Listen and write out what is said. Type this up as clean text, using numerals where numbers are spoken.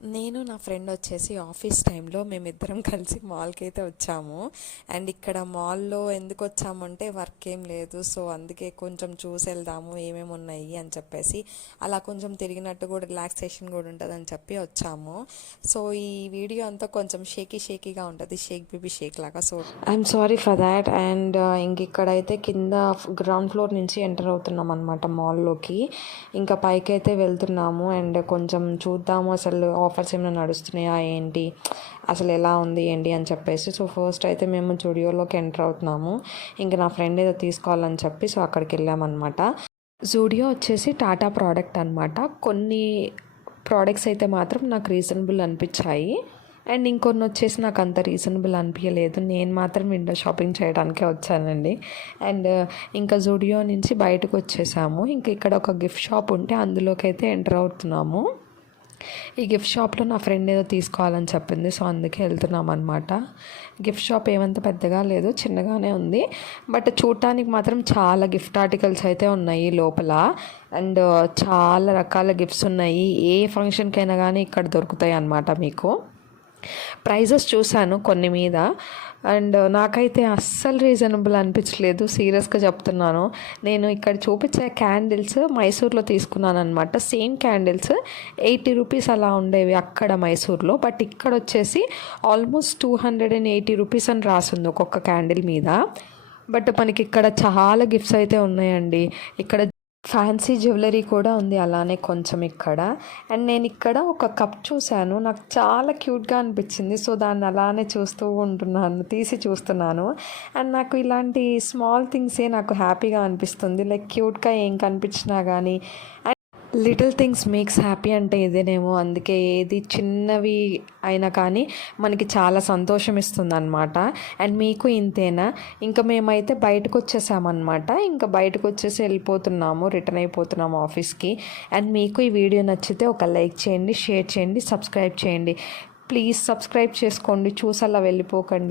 నేను నా ఫ్రెండ్ వచ్చేసి ఆఫీస్ టైంలో మేమిద్దరం కలిసి మాల్కి అయితే వచ్చాము. అండ్ ఇక్కడ మాల్లో ఎందుకు వచ్చామంటే వర్క్ ఏం లేదు, సో అందుకే కొంచెం చూసి వెళ్దాము ఏమేమి ఉన్నాయి అని చెప్పేసి, అలా కొంచెం తిరిగినట్టు కూడా రిలాక్సేషన్ కూడా ఉంటుంది అని చెప్పి వచ్చాము. సో ఈ వీడియో అంతా కొంచెం షేకీగా ఉంటుంది, షేక్ బేబీ షేక్ లాగా. So I'm sorry for that. And ఇంక ఇక్కడైతే కింద గ్రౌండ్ ఫ్లోర్ నుంచి ఎంటర్ అవుతున్నాం అనమాట మాల్లోకి. ఇంకా పైకి అయితే వెళ్తున్నాము అండ్ కొంచెం చూద్దాము అసలు ఆఫర్స్ ఏమైనా నడుస్తున్నాయా ఏంటి, అసలు ఎలా ఉంది ఏంటి అని చెప్పేసి. సో ఫస్ట్ అయితే మేము జూడియోలోకి ఎంటర్ అవుతున్నాము. ఇంకా నా ఫ్రెండ్ ఏదో తీసుకోవాలని చెప్పి సో అక్కడికి వెళ్ళామన్నమాట. జూడియో వచ్చేసి టాటా ప్రోడక్ట్ అనమాట. కొన్ని ప్రోడక్ట్స్ అయితే మాత్రం నాకు రీజనబుల్ అనిపించాయి అండ్ ఇంకొన్ని వచ్చేసి నాకు అంత రీజనబుల్ అనిపించలేదు. నేను మాత్రం విండో షాపింగ్ చేయడానికే వచ్చానండి. అండ్ ఇంకా జూడియో నుంచి బయటకు వచ్చేసాము. ఇంకా ఇక్కడ ఒక గిఫ్ట్ షాప్ ఉంటే అందులోకి అయితే ఎంటర్ అవుతున్నాము. ఈ గిఫ్ట్ షాప్లో నా ఫ్రెండ్ ఏదో తీసుకోవాలని చెప్పింది, సో అందుకే వెళ్తున్నాం అనమాట. గిఫ్ట్ షాప్ ఏమంత పెద్దగా లేదు, చిన్నగానే ఉంది. బట్ చూడటానికి మాత్రం చాలా గిఫ్ట్ ఆర్టికల్స్ అయితే ఉన్నాయి లోపల. అండ్ చాలా రకాల గిఫ్ట్స్ ఉన్నాయి. ఏ ఫంక్షన్కైనా కానీ ఇక్కడ దొరుకుతాయి అన్నమాట మీకు. ప్రైజెస్ చూశాను కొన్ని మీద అండ్ నాకైతే అస్సలు రీజనబుల్ అనిపించలేదు, సీరియస్గా చెప్తున్నాను. నేను ఇక్కడ చూపించే క్యాండిల్స్ మైసూర్లో తీసుకున్నాను అనమాట. సేమ్ క్యాండిల్స్ 80 రూపీస్ అలా ఉండేవి అక్కడ మైసూర్లో. బట్ ఇక్కడ వచ్చేసి ఆల్మోస్ట్ 280 రూపీస్ అని రాసింది ఒక్కొక్క క్యాండిల్ మీద. బట్ మనకి ఇక్కడ చాలా గిఫ్ట్స్ అయితే ఉన్నాయండి. ఇక్కడ ఫ్యాన్సీ జ్యువెలరీ కూడా ఉంది అలానే కొంచెం ఇక్కడ. అండ్ నేను ఇక్కడ ఒక కప్ చూశాను, నాకు చాలా క్యూట్గా అనిపించింది. సో దాన్ని అలానే చూస్తూ ఉంటున్నాను, తీసి చూస్తున్నాను. అండ్ నాకు ఇలాంటి స్మాల్ థింగ్సే నాకు హ్యాపీగా అనిపిస్తుంది. లైక్ క్యూట్గా ఏం కనిపించినా కానీ. లిటిల్ థింగ్స్ మేక్స్ హ్యాపీ అంటే ఇదేనేమో. అందుకే ఏది చిన్నవి అయినా కానీ మనకి చాలా సంతోషం ఇస్తుంది అనమాట. అండ్ మీకు ఇంతేనా? ఇంకా మేమైతే బయటకు వచ్చేసామన్నమాట. ఇంకా బయటకు వచ్చేసి వెళ్ళిపోతున్నాము, రిటర్న్ అయిపోతున్నాము ఆఫీస్కి. అండ్ మీకు ఈ వీడియో నచ్చితే ఒక లైక్ చేయండి, షేర్ చేయండి, సబ్స్క్రైబ్ చేయండి. ప్లీజ్ సబ్స్క్రైబ్ చేసుకోండి, చూసి అలా వెళ్ళిపోకండి.